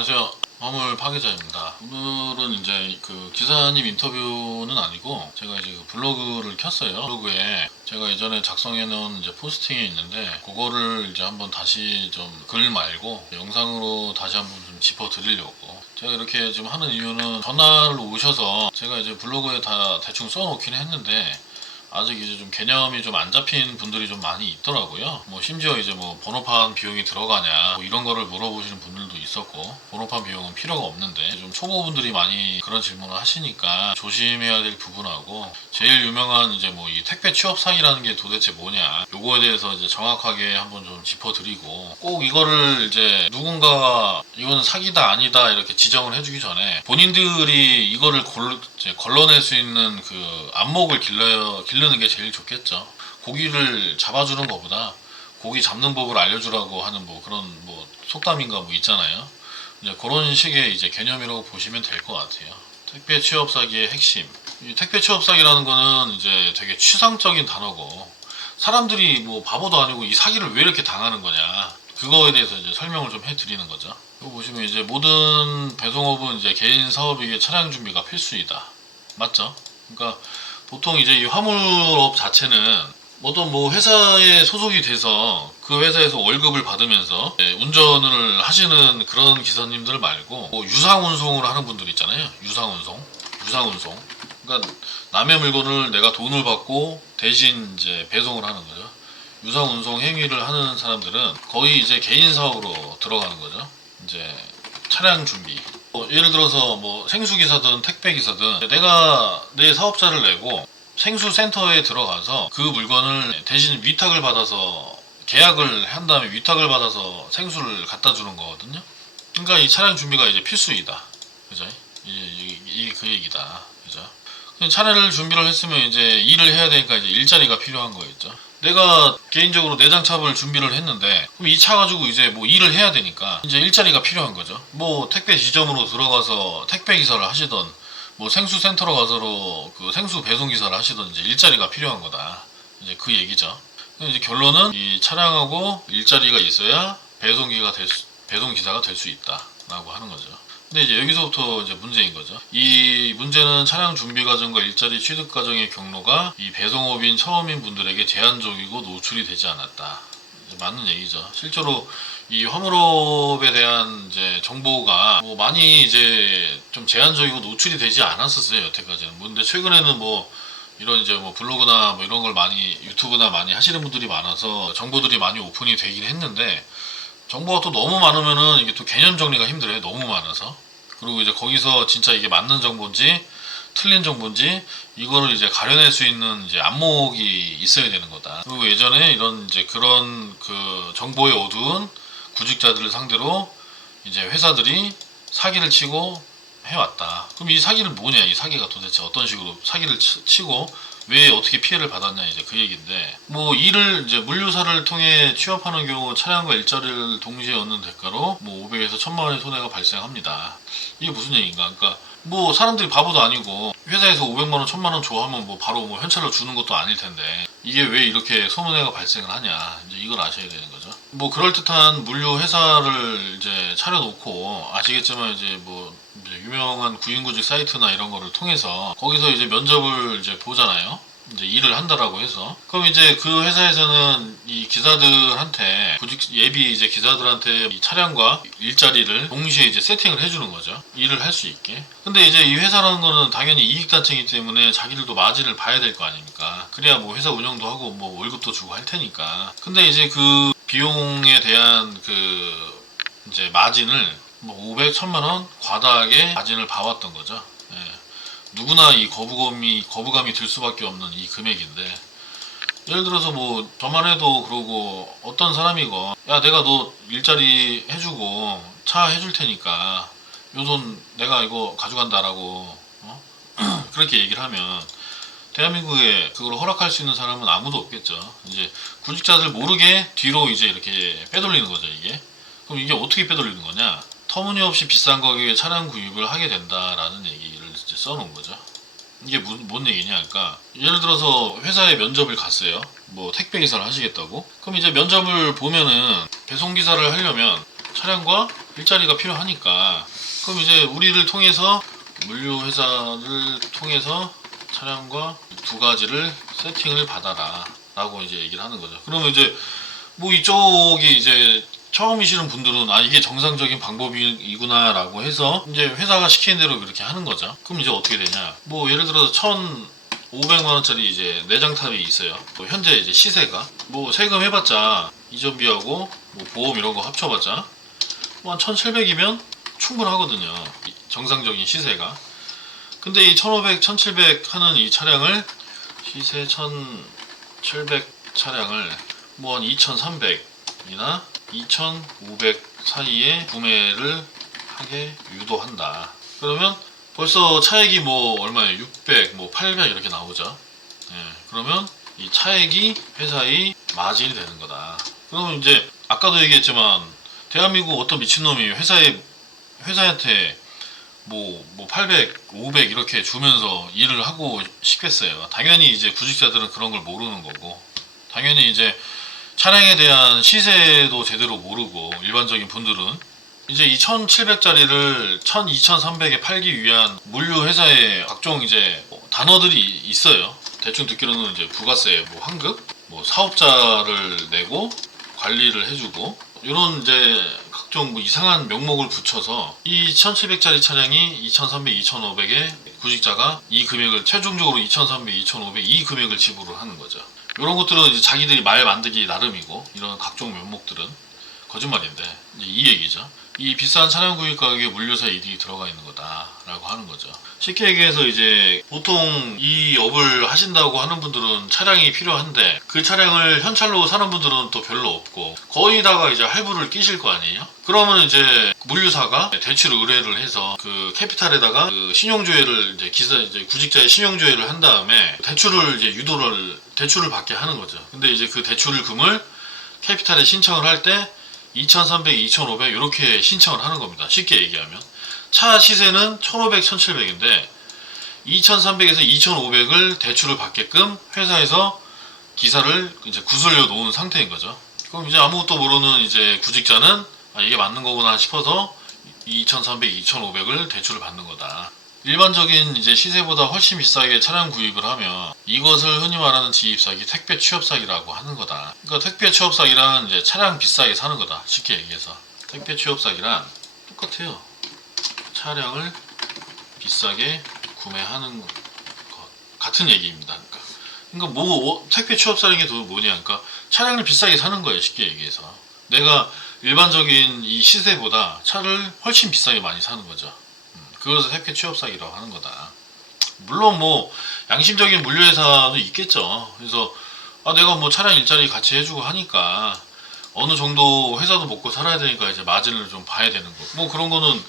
안녕하세요. 화물 파괴자입니다. 오늘은 이제 그 기사님 인터뷰는 아니고 제가 이제 그 블로그를 켰어요. 블로그에 제가 예전에 작성해 놓은 이제 포스팅이 있는데 그거를 이제 한번 다시 좀 글 말고 영상으로 다시 한번 좀 짚어 드리려고. 제가 이렇게 지금 하는 이유는 전화를 오셔서 제가 이제 블로그에 다 대충 써 놓긴 했는데 아직 이제 좀 개념이 좀 안 잡힌 분들이 좀 많이 있더라고요. 뭐 심지어 이제 뭐 번호판 비용이 들어가냐 뭐 이런 거를 물어보시는 분들도 있었고, 번호판 비용은 필요가 없는데 좀 초보분들이 많이 그런 질문을 하시니까 조심해야 될 부분하고, 제일 유명한 이제 뭐 이 택배 취업 사기라는 게 도대체 뭐냐, 요거에 대해서 이제 정확하게 한번 좀 짚어드리고, 꼭 이거를 이제 누군가가 이거는 사기다 아니다 이렇게 지정을 해주기 전에 본인들이 이거를 이제 걸러낼 수 있는 그 안목을 기르는 게 제일 좋겠죠. 고기를 잡아주는 것보다 고기 잡는 법을 알려주라고 하는 뭐 그런 뭐 속담인가 뭐 있잖아요. 이제 그런 식의 이제 개념이라고 보시면 될 것 같아요. 택배 취업 사기의 핵심. 이 택배 취업 사기라는 거는 이제 되게 추상적인 단어고, 사람들이 뭐 바보도 아니고 이 사기를 왜 이렇게 당하는 거냐, 그거에 대해서 이제 설명을 좀 해드리는 거죠. 이거 보시면 이제 모든 배송업은 이제 개인 사업이기에 차량 준비가 필수이다. 맞죠? 그러니까 보통 이제 이 화물업 자체는 어떤 뭐 회사에 소속이 돼서 그 회사에서 월급을 받으면서 운전을 하시는 그런 기사님들 말고, 뭐 유상운송을 하는 분들 있잖아요. 유상운송. 그러니까 남의 물건을 내가 돈을 받고 대신 이제 배송을 하는 거죠. 유상운송 행위를 하는 사람들은 거의 이제 개인 사업으로 들어가는 거죠. 이제 차량 준비. 예를 들어서 뭐 생수기사든 택배기사든 내가 내 사업자를 내고 생수센터에 들어가서 그 물건을 대신 위탁을 받아서 계약을 한 다음에 위탁을 받아서 생수를 갖다 주는 거거든요. 그러니까 이 차량 준비가 이제 필수이다. 그죠? 이게 그 얘기다. 그죠? 차량을 준비를 했으면 이제 일을 해야 되니까 이제 일자리가 필요한 거겠죠. 내가 개인적으로 내장차를 준비를 했는데 그럼 이 차 가지고 이제 뭐 일을 해야 되니까 이제 일자리가 필요한 거죠. 뭐 택배 지점으로 들어가서 택배 기사를 하시던, 뭐 생수 센터로 가서로 그 생수 배송 기사를 하시던 이제 일자리가 필요한 거다. 이제 그 얘기죠. 이제 결론은 이 차량하고 일자리가 있어야 배송 기사가 될 수 있다라고 하는 거죠. 근데 이제 여기서부터 이제 문제인 거죠. 이 문제는 차량 준비 과정과 일자리 취득 과정의 경로가 이 배송업인 처음인 분들에게 제한적이고 노출이 되지 않았다. 맞는 얘기죠. 실제로 이 화물업에 대한 이제 정보가 뭐 많이 이제 좀 제한적이고 노출이 되지 않았었어요, 여태까지는. 근데 최근에는 뭐 이런 이제 뭐 블로그나 뭐 이런 걸 많이, 유튜브나 많이 하시는 분들이 많아서 정보들이 많이 오픈이 되긴 했는데, 정보가 또 너무 많으면은 이게 또 개념 정리가 힘들어요. 너무 많아서. 그리고 이제 거기서 진짜 이게 맞는 정보인지 틀린 정보인지 이거를 이제 가려낼 수 있는 이제 안목이 있어야 되는 거다. 그리고 예전에 이런 이제 그런 그 정보에 어두운 구직자들을 상대로 이제 회사들이 사기를 치고 해왔다. 그럼 이 사기는 뭐냐? 이 사기가 도대체 어떤 식으로 사기를 치고 왜 어떻게 피해를 받았냐, 이제 그 얘기인데, 뭐 일을 이제 물류사를 통해 취업하는 경우 차량과 일자리를 동시에 얻는 대가로 뭐 500에서 1000만 원의 손해가 발생합니다. 이게 무슨 얘기인가? 그러니까 뭐 사람들이 바보도 아니고 회사에서 500만 원, 1000만 원 줘 하면 뭐 바로 뭐 현찰로 주는 것도 아닐 텐데 이게 왜 이렇게 손해가 발생을 하냐, 이제 이걸 아셔야 되는 거죠. 뭐 그럴듯한 물류 회사를 이제 차려놓고, 아시겠지만 이제 뭐 이제 유명한 구인구직 사이트나 이런 거를 통해서 거기서 이제 면접을 이제 보잖아요. 이제 일을 한다라고 해서. 그럼 이제 그 회사에서는 이 기사들한테, 구직 예비 이제 기사들한테 이 차량과 일자리를 동시에 이제 세팅을 해주는 거죠. 일을 할 수 있게. 근데 이제 이 회사라는 거는 당연히 이익단체이기 때문에 자기들도 마진을 봐야 될 거 아닙니까? 그래야 뭐 회사 운영도 하고 뭐 월급도 주고 할 테니까. 근데 이제 그 비용에 대한 그 이제 마진을 뭐 500, 1000만 원 과다하게 마진을 봐왔던 거죠. 예. 누구나 이 거부감이 들 수밖에 없는 이 금액인데, 예를 들어서 뭐 저만 해도 그러고 어떤 사람이건 야 내가 너 일자리 해주고 차 해줄 테니까 요 돈 내가 이거 가져간다라고 그렇게 얘기를 하면 대한민국에 그걸 허락할 수 있는 사람은 아무도 없겠죠. 이제 구직자들 모르게 뒤로 이제 이렇게 빼돌리는 거죠, 이게. 그럼 이게 어떻게 빼돌리는 거냐? 터무니없이 비싼 가격에 차량 구입을 하게 된다라는 얘기를 이제 써놓은 거죠. 이게 뭔 얘기냐? 그러니까 예를 들어서 회사에 면접을 갔어요. 뭐 택배 기사를 하시겠다고. 그럼 이제 면접을 보면은 배송 기사를 하려면 차량과 일자리가 필요하니까 그럼 이제 우리를 통해서 물류 회사를 통해서 차량과 두 가지를 세팅을 받아라 라고 이제 얘기를 하는 거죠. 그러면 이제 뭐 이쪽이 이제 처음이시는 분들은 아 이게 정상적인 방법이구나 라고 해서 이제 회사가 시키는 대로 그렇게 하는 거죠. 그럼 이제 어떻게 되냐, 뭐 예를 들어서 1,500만원짜리 이제 내장탑이 있어요. 뭐 현재 이제 시세가 뭐 세금 해봤자 이전비하고 뭐 보험 이런 거 합쳐봤자 뭐 한 1,700이면 충분하거든요, 정상적인 시세가. 근데 이 1,500, 1,700 하는 이 차량을 시세 1,700 차량을 뭐 한 2,300이나 2,500 사이에 구매를 하게 유도한다. 그러면 벌써 차액이 뭐 얼마예요? 600, 뭐 800 이렇게 나오죠. 예, 그러면 이 차액이 회사의 마진이 되는 거다. 그러면 이제 아까도 얘기했지만 대한민국 어떤 미친놈이 회사한테 뭐 800, 500 이렇게 주면서 일을 하고 싶겠어요. 당연히 이제 구직자들은 그런 걸 모르는 거고, 당연히 이제 차량에 대한 시세도 제대로 모르고 일반적인 분들은 이제 이 1,700짜리를 2,300에 팔기 위한 물류 회사의 각종 이제 단어들이 있어요. 대충 듣기로는 이제 부가세, 뭐 환급, 뭐 사업자를 내고 관리를 해주고 이런 이제 각종 뭐 이상한 명목을 붙여서 이 1,700짜리 차량이 2,300, 2,500에 구직자가 이 금액을 최종적으로 2,300, 2,500 이 금액을 지불을 하는 거죠. 이런 것들은 이제 자기들이 말 만들기 나름이고 이런 각종 면목들은 거짓말인데 이제 이 얘기죠. 이 비싼 차량 구입 가격에 물류사 이득이 들어가 있는 거다라고 하는 거죠. 쉽게 얘기해서 이제 보통 이 업을 하신다고 하는 분들은 차량이 필요한데 그 차량을 현찰로 사는 분들은 또 별로 없고 거의다가 이제 할부를 끼실 거 아니에요? 그러면 이제 물류사가 대출 의뢰를 해서 그 캐피탈에다가 그 신용조회를 이제 구직자의 신용조회를 한 다음에 대출을 받게 하는 거죠. 근데 이제 그 대출 금을 캐피탈에 신청을 할 때 2,300, 2,500 이렇게 신청을 하는 겁니다. 쉽게 얘기하면 차 시세는 1,500, 1,700인데 2,300에서 2,500을 대출을 받게끔 회사에서 기사를 이제 구슬려 놓은 상태인 거죠. 그럼 이제 아무것도 모르는 이제 구직자는 아, 이게 맞는 거구나 싶어서 2,300, 2,500을 대출을 받는 거다. 일반적인 이제 시세보다 훨씬 비싸게 차량 구입을 하면 이것을 흔히 말하는 지입사기, 택배 취업 사기라고 하는 거다. 그러니까 택배 취업 사기란 이제 차량 비싸게 사는 거다. 쉽게 얘기해서 택배 취업 사기란 똑같아요. 차량을 비싸게 구매하는 것 같은 얘기입니다. 그러니까 뭐 택배 취업 사는 게 뭐냐? 그러니까 차량을 비싸게 사는 거예요. 쉽게 얘기해서 내가 일반적인 이 시세보다 차를 훨씬 비싸게 많이 사는 거죠. 그것을 택배 취업 사기라고 하는 거다. 물론 뭐 양심적인 물류회사도 있겠죠. 그래서 아, 내가 뭐 차량 일자리 같이 해주고 하니까 어느 정도 회사도 먹고 살아야 되니까 이제 마진을 좀 봐야 되는 거. 뭐 그런 거는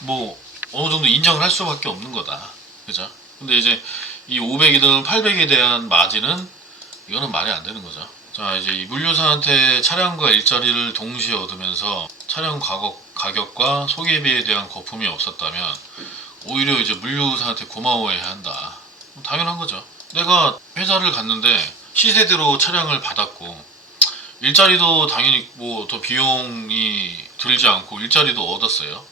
뭐 어느 정도 인정을 할 수밖에 없는 거다. 그죠? 근데 이제 이 500이든 800에 대한 마진은 이거는 말이 안 되는 거죠. 자, 이제 이 물류사한테 차량과 일자리를 동시에 얻으면서 차량 가격과 소개비에 대한 거품이 없었다면 오히려 이제 물류사한테 고마워해야 한다. 당연한 거죠. 내가 회사를 갔는데 시세대로 차량을 받았고 일자리도 당연히 뭐 더 비용이 들지 않고 일자리도 얻었어요.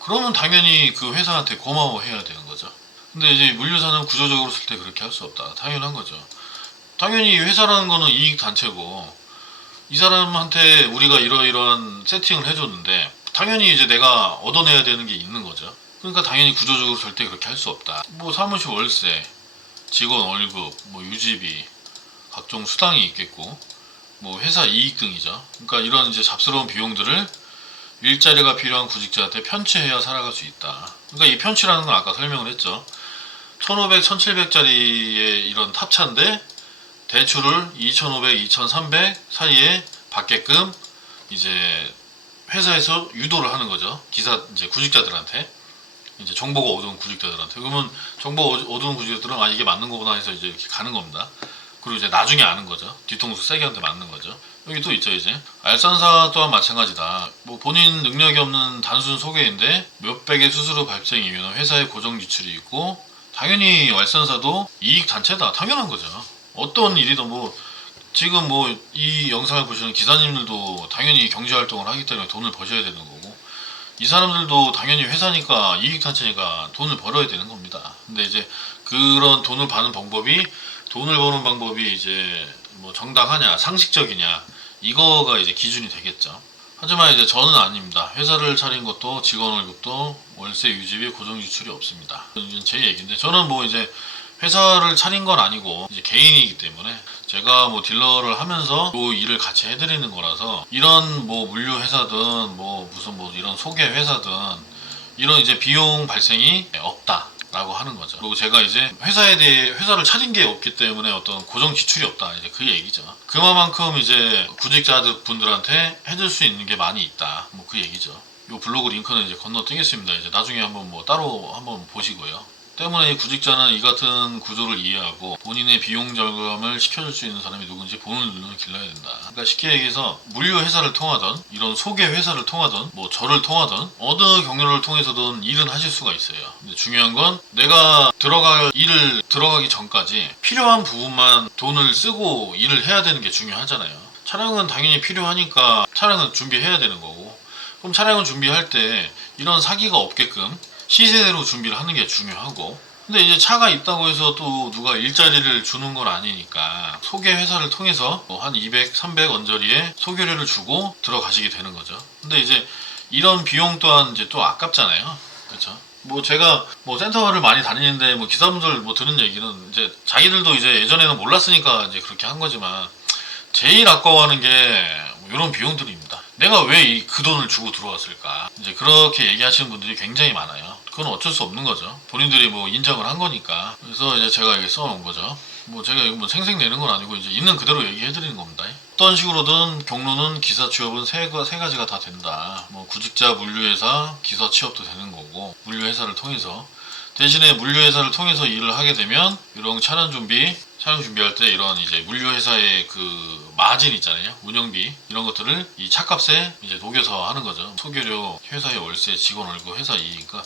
그러면 당연히 그 회사한테 고마워해야 되는 거죠. 근데 이제 물류사는 구조적으로 쓸 때 그렇게 할 수 없다. 당연한 거죠. 당연히 회사라는 거는 이익 단체고 이 사람한테 우리가 이러이러한 세팅을 해줬는데 당연히 이제 내가 얻어내야 되는 게 있는 거죠. 그러니까 당연히 구조적으로 절대 그렇게 할 수 없다. 뭐 사무실 월세, 직원 월급, 뭐 유지비, 각종 수당이 있겠고 뭐 회사 이익 등이죠. 그러니까 이런 이제 잡스러운 비용들을 일자리가 필요한 구직자한테 편취해야 살아갈 수 있다. 그러니까 이 편취라는 건 아까 설명을 했죠. 1,500, 1,700짜리의 이런 탑차인데 대출을 2,500, 2,300 사이에 받게끔 이제 회사에서 유도를 하는 거죠. 이제 구직자들한테. 이제 정보가 어두운 구직자들한테. 그러면 정보가 어두운 구직자들은 아, 이게 맞는 거구나 해서 이제 이렇게 가는 겁니다. 그리고 이제 나중에 아는 거죠. 뒤통수 세게 한테 맞는 거죠. 여기 또 있죠, 이제. 알선사 또한 마찬가지다. 뭐 본인 능력이 없는 단순 소개인데 몇백의 수수료 발생이면 회사의 고정 지출이 있고 당연히 알선사도 이익 단체다. 당연한 거죠. 어떤 일이든 뭐 지금 뭐 이 영상을 보시는 기사님들도 당연히 경제활동을 하기 때문에 돈을 버셔야 되는 거고 이 사람들도 당연히 회사니까 이익단체니까 돈을 벌어야 되는 겁니다. 근데 이제 그런 돈을 버는 방법이 이제 뭐 정당하냐, 상식적이냐, 이거가 이제 기준이 되겠죠. 하지만 이제 저는 아닙니다. 회사를 차린 것도 직원 월급도 월세 유지비 고정 지출이 없습니다. 이건 제 얘기인데, 저는 뭐 이제 회사를 차린 건 아니고 이제 개인이기 때문에 제가 뭐 딜러를 하면서 그 일을 같이 해드리는 거라서, 이런 뭐 물류 회사든 뭐 무슨 뭐 이런 소개 회사든 이런 이제 비용 발생이 없다 라고 하는 거죠. 그리고 제가 이제 회사를 차린 게 없기 때문에 어떤 고정 지출이 없다, 이제 그 얘기죠. 그만큼 이제 구직자들 분들한테 해줄 수 있는 게 많이 있다, 뭐 그 얘기죠. 이 블로그 링크는 이제 건너뛰겠습니다. 이제 나중에 한번 뭐 따로 한번 보시고요. 때문에 이 구직자는 이 같은 구조를 이해하고 본인의 비용 절감을 시켜줄 수 있는 사람이 누군지 보는 눈을 길러야 된다. 그러니까 쉽게 얘기해서 물류 회사를 통하던 이런 소개 회사를 통하던 뭐 저를 통하던 어느 경로를 통해서든 일은 하실 수가 있어요. 근데 중요한 건 내가 일을 들어가기 전까지 필요한 부분만 돈을 쓰고 일을 해야 되는 게 중요하잖아요. 차량은 당연히 필요하니까 차량은 준비해야 되는 거고, 그럼 차량을 준비할 때 이런 사기가 없게끔 시세대로 준비를 하는 게 중요하고, 근데 이제 차가 있다고 해서 또 누가 일자리를 주는 건 아니니까 소개 회사를 통해서 뭐한 200, 300 언저리에 소개료를 주고 들어가시게 되는 거죠. 근데 이제 이런 비용 또한 이제 또 아깝잖아요. 그렇죠? 뭐 제가 뭐 센터를 많이 다니는데 뭐 기사분들 뭐 들은 얘기는 이제 자기들도 이제 예전에는 몰랐으니까 이제 그렇게 한 거지만, 제일 아까워하는 게 뭐 이런 비용들입니다. 내가 왜 그 돈을 주고 들어왔을까? 이제 그렇게 얘기하시는 분들이 굉장히 많아요. 그건 어쩔 수 없는 거죠. 본인들이 뭐 인정을 한 거니까. 그래서 이제 제가 이게 써놓은 거죠. 뭐 제가 이거 뭐 생색 내는 건 아니고 이제 있는 그대로 얘기해 드리는 겁니다. 어떤 식으로든 경로는 기사 취업은 세 가지가 다 된다. 뭐 구직자 물류회사 기사 취업도 되는 거고, 물류회사를 통해서, 대신에 물류회사를 통해서 일을 하게 되면 이런 차량 준비할 때 이런 이제 물류회사의 그 마진 있잖아요. 운영비 이런 것들을 이 차값에 이제 녹여서 하는 거죠. 소개료, 회사의 월세, 직원 월급, 회사 이익. 그러니까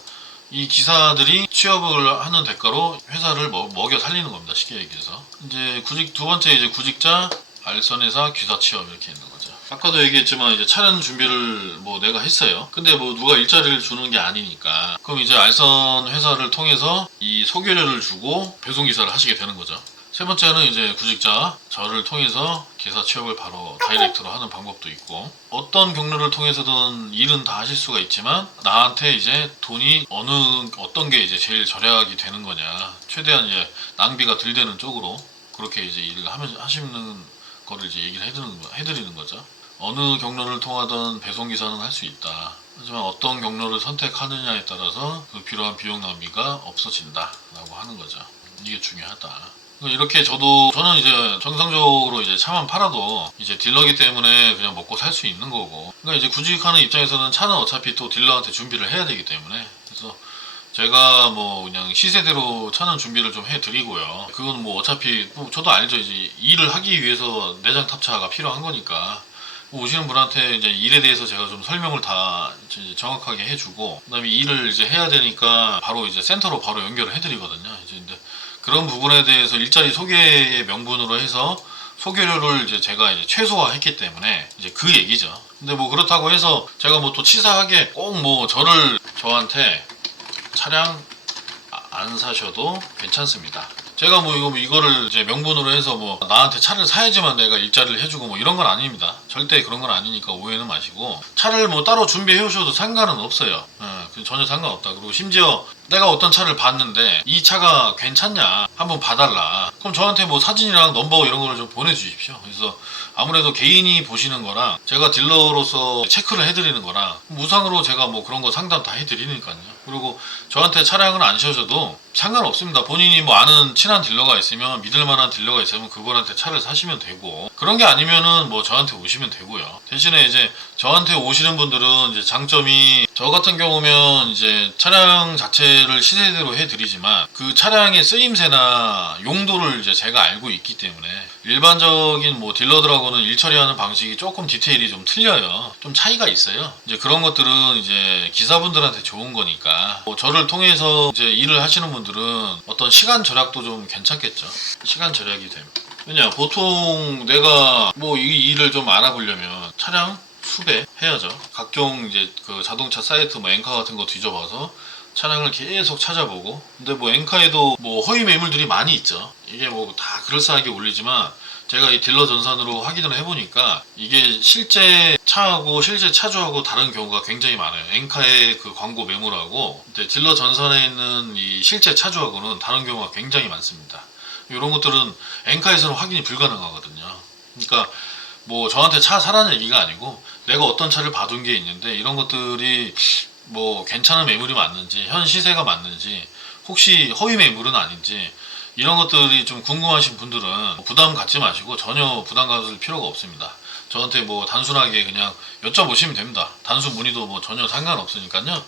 이 기사들이 취업을 하는 대가로 회사를 먹여 살리는 겁니다. 쉽게 얘기해서. 이제 두 번째 이제 구직자, 알선회사, 기사 취업 이렇게 있는 거죠. 아까도 얘기했지만 이제 차량 준비를 뭐 내가 했어요. 근데 뭐 누가 일자리를 주는 게 아니니까, 그럼 이제 알선 회사를 통해서 이 소개료를 주고 배송 기사를 하시게 되는 거죠. 세 번째는 이제 구직자, 저를 통해서 기사 취업을 바로 다이렉트로 하는 방법도 있고, 어떤 경로를 통해서든 일은 다 하실 수가 있지만 나한테 이제 돈이 어떤 게 이제 제일 절약이 되는 거냐, 최대한 이제 낭비가 덜 되는 쪽으로 그렇게 이제 일을 하시는 거를 이제 얘기를 해드리는 거죠. 어느 경로를 통하든 배송기사는 할 수 있다. 하지만 어떤 경로를 선택하느냐에 따라서 그 필요한 비용 낭비가 없어진다 라고 하는 거죠. 이게 중요하다. 이렇게 저는 이제 정상적으로 이제 차만 팔아도 이제 딜러기 때문에 그냥 먹고 살 수 있는 거고, 그러니까 이제 구직하는 입장에서는 차는 어차피 또 딜러한테 준비를 해야 되기 때문에, 그래서 제가 뭐 그냥 시세대로 차는 준비를 좀 해드리고요. 그건 뭐 어차피 뭐 저도 알죠. 이제 일을 하기 위해서 내장 탑차가 필요한 거니까 뭐 오시는 분한테 이제 일에 대해서 제가 좀 설명을 다 이제 정확하게 해주고, 그다음에 일을 이제 해야 되니까 바로 이제 센터로 바로 연결을 해드리거든요. 이제 근데 그런 부분에 대해서 일자리 소개의 명분으로 해서 소개료를 이제 제가 이제 최소화했기 때문에 이제 그 얘기죠. 근데 뭐 그렇다고 해서 제가 뭐 또 치사하게 꼭 뭐 저한테 차량 안 사셔도 괜찮습니다. 제가 뭐 이거를 이제 명분으로 해서 뭐 나한테 차를 사야지만 내가 일자리를 해주고 뭐 이런 건 아닙니다. 절대 그런 건 아니니까 오해는 마시고, 차를 뭐 따로 준비해 오셔도 상관은 없어요. 전혀 상관없다. 그리고 심지어 내가 어떤 차를 봤는데 이 차가 괜찮냐 한번 봐달라, 그럼 저한테 뭐 사진이랑 넘버 이런 거를 좀 보내주십시오. 그래서 아무래도 개인이 보시는 거랑 제가 딜러로서 체크를 해드리는 거랑 무상으로 제가 뭐 그런 거 상담 다 해드리니까요. 그리고 저한테 차량을 안 셔셔도 상관없습니다. 본인이 뭐 아는 친한 딜러가 있으면, 믿을 만한 딜러가 있으면 그분한테 차를 사시면 되고, 그런 게 아니면은 뭐 저한테 오시면 되고요. 대신에 이제 저한테 오시는 분들은 이제 장점이, 저 같은 경우면 이제 차량 자체를 시세대로 해드리지만 그 차량의 쓰임새나 용도를 이제 제가 알고 있기 때문에, 일반적인 뭐 딜러들하고는 일 처리하는 방식이 조금 디테일이 좀 틀려요. 좀 차이가 있어요. 이제 그런 것들은 이제 기사분들한테 좋은 거니까, 뭐 저를 통해서 이제 일을 하시는 분들은 어떤 시간 절약도 좀 괜찮겠죠. 시간 절약이 됩니다. 왜냐, 보통 내가 뭐 이 일을 좀 알아보려면 차량 수배해야죠. 각종 이제 그 자동차 사이트 뭐 엔카 같은 거 뒤져봐서 차량을 계속 찾아보고, 근데 뭐 엔카에도 뭐 허위 매물들이 많이 있죠. 이게 뭐 다 그럴싸하게 올리지만 제가 이 딜러 전산으로 확인을 해보니까 이게 실제 차하고 실제 차주하고 다른 경우가 굉장히 많아요. 엔카의 그 광고 매물하고 딜러 전산에 있는 이 실제 차주하고는 다른 경우가 굉장히 많습니다. 이런 것들은 엔카에서는 확인이 불가능하거든요. 그러니까 뭐 저한테 차 사라는 얘기가 아니고 내가 어떤 차를 봐둔 게 있는데 이런 것들이 뭐 괜찮은 매물이 맞는지, 현 시세가 맞는지, 혹시 허위 매물은 아닌지, 이런 것들이 좀 궁금하신 분들은 부담 갖지 마시고 전혀 부담 가질 필요가 없습니다. 저한테 뭐 단순하게 그냥 여쭤보시면 됩니다. 단순 문의도 뭐 전혀 상관없으니까요.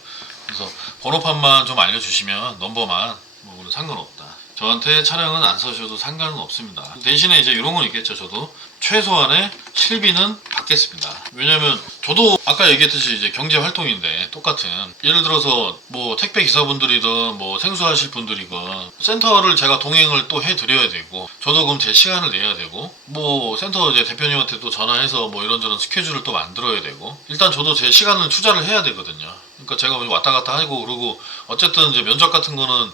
그래서 번호판만 좀 알려주시면, 넘버만, 뭐 상관없다. 저한테 차량은 안 사셔도 상관은 없습니다. 대신에 이제 이런 건 있겠죠. 저도 최소한의 실비는 받겠습니다. 왜냐면 저도 아까 얘기했듯이 이제 경제 활동인데 똑같은, 예를 들어서 뭐 택배 기사분들이든 뭐 생수하실 분들이건 센터를 제가 동행을 또 해드려야 되고, 저도 그럼 제 시간을 내야 되고, 뭐 센터 이제 대표님한테 또 전화해서 뭐 이런저런 스케줄을 또 만들어야 되고, 일단 저도 제 시간을 투자를 해야 되거든요. 그러니까 제가 왔다 갔다 하고, 그리고 어쨌든 이제 면접 같은 거는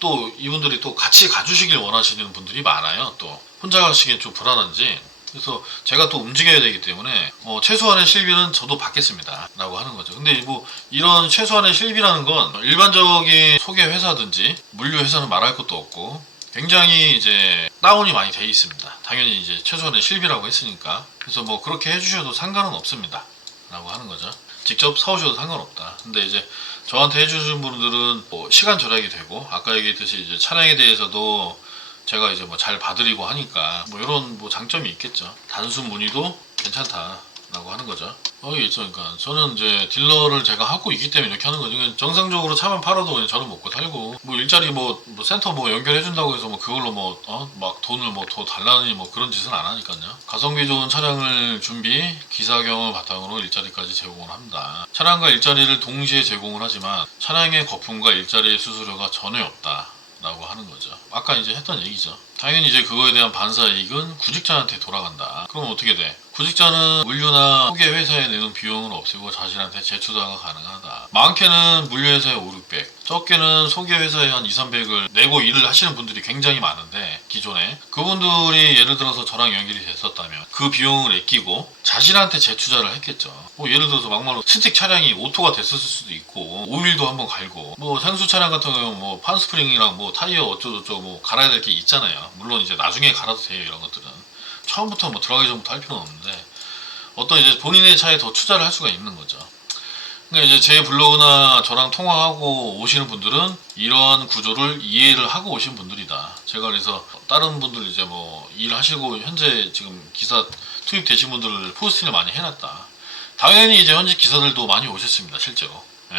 또 이분들이 또 같이 가주시길 원하시는 분들이 많아요. 또 혼자 가시기엔 좀 불안한지. 그래서 제가 또 움직여야 되기 때문에 최소한의 실비는 저도 받겠습니다 라고 하는 거죠. 근데 뭐 이런 최소한의 실비라는 건 일반적인 소개 회사든지 물류 회사는 말할 것도 없고 굉장히 이제 다운이 많이 돼 있습니다. 당연히 이제 최소한의 실비라고 했으니까. 그래서 뭐 그렇게 해주셔도 상관은 없습니다 라고 하는 거죠. 직접 사오셔도 상관없다. 근데 이제 저한테 해주신 분들은 뭐 시간 절약이 되고, 아까 얘기했듯이 이제 차량에 대해서도 제가 이제 뭐 잘 봐드리고 하니까 뭐 이런 뭐 장점이 있겠죠. 단순 문의도 괜찮다라고 하는 거죠. 이게 있죠. 그러니까 저는 이제 딜러를 제가 하고 있기 때문에 이렇게 하는 거죠. 그냥 정상적으로 차만 팔아도 그냥 저는 먹고 살고, 뭐 일자리 뭐 센터 뭐 연결해준다고 해서 뭐 그걸로 뭐 막 돈을 뭐 더 달라니 뭐 그런 짓은 안 하니까요. 가성비 좋은 차량을 준비, 기사 경험을 바탕으로 일자리까지 제공을 합니다. 차량과 일자리를 동시에 제공을 하지만 차량의 거품과 일자리의 수수료가 전혀 없다 라고 하는 거죠. 아까 이제 했던 얘기죠. 당연히 이제 그거에 대한 반사이익은 구직자한테 돌아간다. 그럼 어떻게 돼? 구직자는 물류나 소개 회사에 내는 비용을 없애고 자신한테 재투자가 가능하다. 많게는 물류 회사에 5, 600, 적게는 소개 회사에 한 2, 300을 내고 일을 하시는 분들이 굉장히 많은데, 기존에 그분들이 예를 들어서 저랑 연결이 됐었다면 그 비용을 아끼고 자신한테 재투자를 했겠죠. 뭐 예를 들어서 막말로 스틱 차량이 오토가 됐었을 수도 있고, 오일도 한번 갈고, 뭐 생수 차량 같은 경우는 뭐 판스프링이랑 뭐 타이어 어쩌고저쩌고 뭐 갈아야 될 게 있잖아요. 물론 이제 나중에 갈아도 돼요. 이런 것들은 처음부터 뭐 들어가기 전부터 할 필요는 없는데, 어떤 이제 본인의 차에 더 투자를 할 수가 있는 거죠. 그러니까 이제 제 블로그나 저랑 통화하고 오시는 분들은 이러한 구조를 이해를 하고 오신 분들이다. 제가 그래서 다른 분들 이제 뭐 일하시고 현재 지금 기사 투입되신 분들을 포스팅을 많이 해놨다. 당연히 이제 현직 기사들도 많이 오셨습니다. 실제로. 예,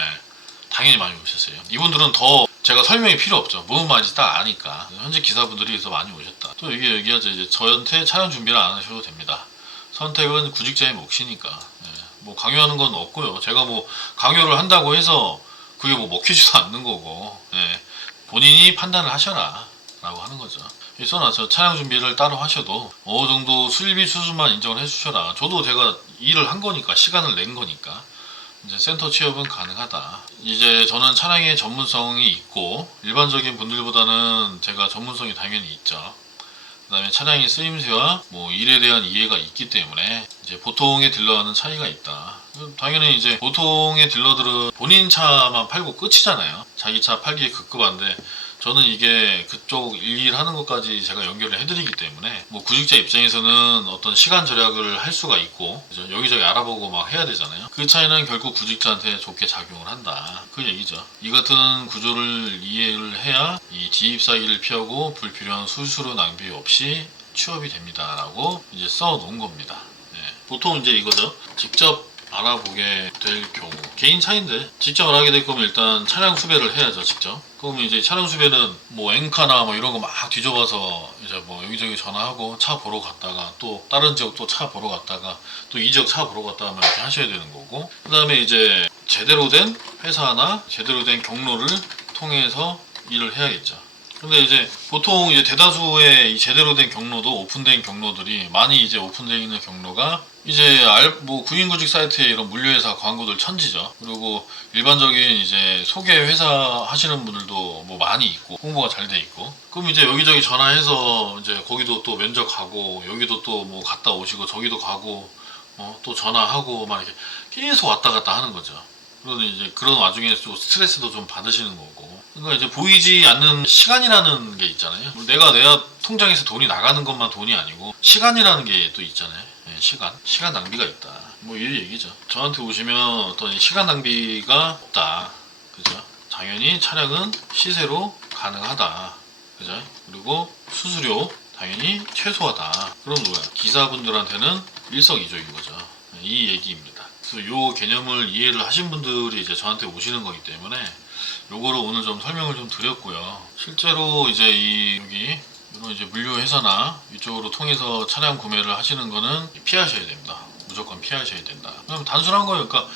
당연히 많이 오셨어요. 이분들은 더 제가 설명이 필요 없죠. 뭔 말인지 딱 아니까. 현직 기사분들이 더 많이 오셨다. 또 이게 얘기하죠. 이제 저한테 촬영 준비를 안 하셔도 됩니다. 선택은 구직자의 몫이니까. 예, 뭐 강요하는 건 없고요. 제가 뭐 강요를 한다고 해서 그게 뭐 먹히지도 않는 거고, 예, 본인이 판단을 하셔라 라고 하는 거죠. 써놨죠. 차량 준비를 따로 하셔도 어느 정도 수리비 수준만 인정을 해주셔라. 저도 제가 일을 한 거니까, 시간을 낸 거니까 이제 센터 취업은 가능하다. 이제 저는 차량의 전문성이 있고 일반적인 분들보다는 제가 전문성이 당연히 있죠. 그 다음에 차량의 쓰임새와 뭐 일에 대한 이해가 있기 때문에 이제 보통의 딜러와는 차이가 있다. 당연히 이제 보통의 딜러들은 본인 차만 팔고 끝이잖아요. 자기 차 팔기에 급급한데, 저는 이게 그쪽 일하는 것까지 제가 연결을 해드리기 때문에 뭐 구직자 입장에서는 어떤 시간 절약을 할 수가 있고, 그죠? 여기저기 알아보고 막 해야 되잖아요. 그 차이는 결국 구직자한테 좋게 작용을 한다, 그 얘기죠. 이 같은 구조를 이해를 해야 이 지입사기를 피하고 불필요한 수수료 낭비 없이 취업이 됩니다 라고 이제 써 놓은 겁니다. 네. 보통 이제 이거죠. 직접 알아보게 될 경우, 개인 차인데 직접 알아보게 될 거면 일단 차량 수배를 해야죠. 직접. 그러면 이제 차량 수배는 뭐 엔카나 뭐 이런 거 막 뒤져봐서 이제 뭐 여기저기 전화하고 차 보러 갔다가 또 다른 지역 또 차 보러 갔다가 또 이 지역 차 보러 갔다가 막 이렇게 하셔야 되는 거고, 그 다음에 이제 제대로 된 회사나 제대로 된 경로를 통해서 일을 해야겠죠. 근데 이제 보통 이제 대다수의 이 제대로 된 경로도, 오픈된 경로들이 많이 이제 오픈되어 있는 경로가 이제 뭐 구인구직 사이트에 이런 물류회사 광고들 천지죠. 그리고 일반적인 이제 소개 회사 하시는 분들도 뭐 많이 있고 홍보가 잘 돼 있고. 그럼 이제 여기저기 전화해서 이제 거기도 또 면접 가고 여기도 또 뭐 갔다 오시고 저기도 가고 또 전화하고 막 이렇게 계속 왔다 갔다 하는 거죠. 그러면 이제 그런 와중에 또 스트레스도 좀 받으시는 거고. 그러니까 이제 보이지 않는 시간이라는 게 있잖아요. 내가 통장에서 돈이 나가는 것만 돈이 아니고 시간이라는 게 또 있잖아요. 시간 낭비가 있다. 뭐 이 얘기죠. 저한테 오시면 어떤 시간 낭비가 없다. 그죠? 당연히 차량은 시세로 가능하다. 그죠? 그리고 수수료 당연히 최소하다. 그럼 뭐야? 기사분들한테는 일석이조인 거죠. 이 얘기입니다. 그래서 요 개념을 이해를 하신 분들이 이제 저한테 오시는 거기 때문에 요거를 오늘 좀 설명을 좀 드렸고요. 실제로 이제 여기 이런 이제 물류 회사나 이쪽으로 통해서 차량 구매를 하시는 거는 피하셔야 됩니다. 무조건 피하셔야 된다. 그럼 단순한 거예요. 그러니까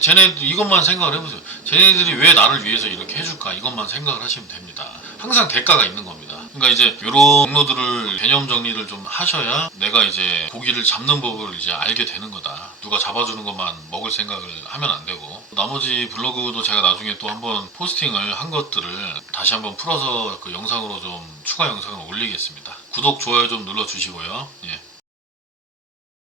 쟤네 이것만 생각을 해보세요. 쟤네들이 왜 나를 위해서 이렇게 해줄까? 이것만 생각을 하시면 됩니다. 항상 대가가 있는 겁니다. 그러니까 이제 이런 경로들을 개념 정리를 좀 하셔야 내가 이제 고기를 잡는 법을 이제 알게 되는 거다. 누가 잡아주는 것만 먹을 생각을 하면 안 되고. 나머지 블로그도 제가 나중에 또 한번 포스팅을 한 것들을 다시 한번 풀어서 그 영상으로 좀 추가 영상을 올리겠습니다. 구독, 좋아요 좀 눌러주시고요. 예.